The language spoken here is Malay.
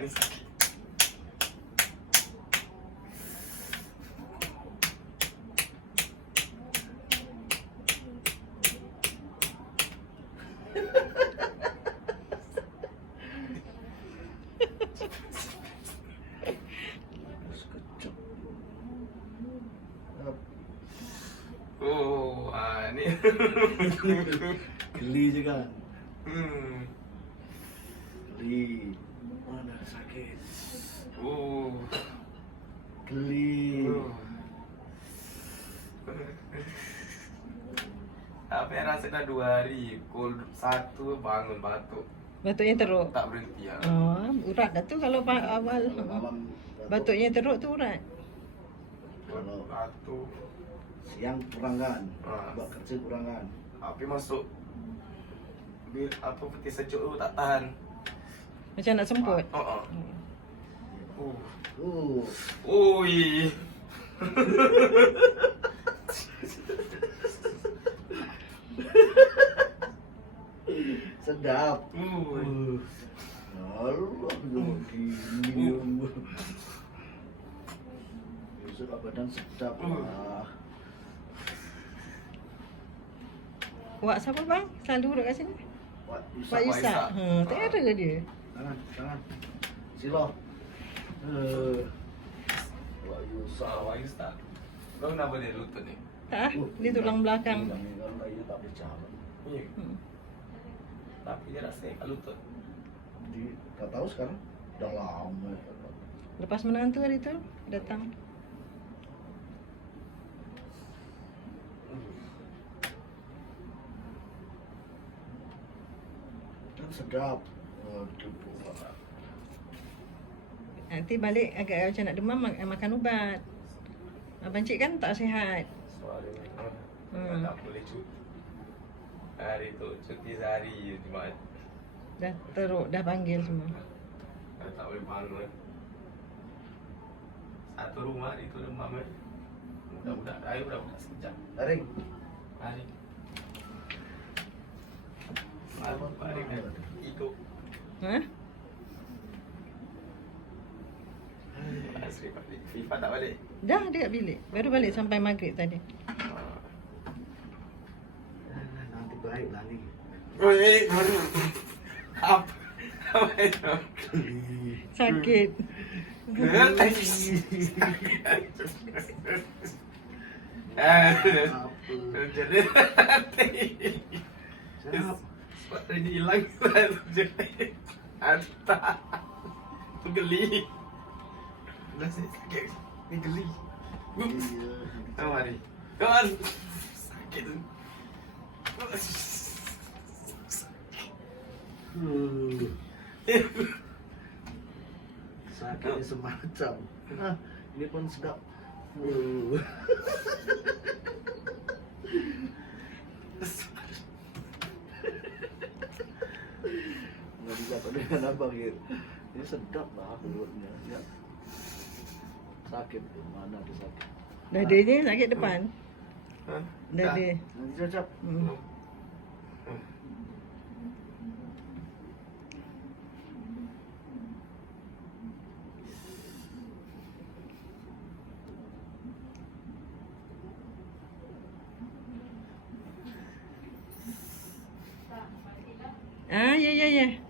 ini sakit. Oh, ini Geli juga. hmm. Geli. Mana sakit. Oh. Geli. Apa yang rasa dah 2 hari, pukul 1 bangun batuk, Batuknya teruk. tak berhenti ya. Oh, urat dah tu kalau awal. Kalau malam Batuknya teruk tu urat. Kalau Batuk, siang kurang kan, Ah. buat kerja kurang kan. api masuk, apa peti sejuk tu tak tahan. Macam nak semput. Oh, oh. Uh, Ui. sedap. Ui. Allah, gini. Besok badan sedap lah. Wak siapa bang? Selalu duduk kat sini. Wak Pak Yusak. Yusak. Tak ada dia. Tangan. Silo. Wak Yusak. Wahyu tak. Kau kenapa dia lutut ni? Tak, dia tulang belakang. Kalau dia tak berjalan. Iya. Hmm. Tapi dia rasa kat lutut. Tak tahu sekarang. Dah lama. Lepas menantu hari tu datang. Kan sedap. Aduh, buah. Nanti balik agak macam nak demam makan ubat. Abang cik kan tak sihat. Soalnya tak boleh cuti. Hari tu cuti sehari je Jumaat. Dah teruk, dah panggil semua. Tak boleh bangun. Satu rumah itu demam kan. Budak-budak air budak-budak sekejap. Tarik. Hari. Hari kan hidup. Ha? Asri balik. FIFA tak balik. Dah dia kat bilik. Baru balik sampai maghrib tadi. Nanti baik lah ni. Oi, apa? Apa itu? Sakit. Jadi sebab tadi hilang jadi hantar tu geli. Dah sakit ni geli. Mari. Kawan sakit tu. Sakitnya semacam. Ini pun sedap. Nggak bisa dengan apa gitu. Ini sedap lah mulutnya. Ya. Sakit tuh, mana ada sakit. Dadanya sakit depan. Hah? Dada. Nanti cocok. Hmm. Ah, ya.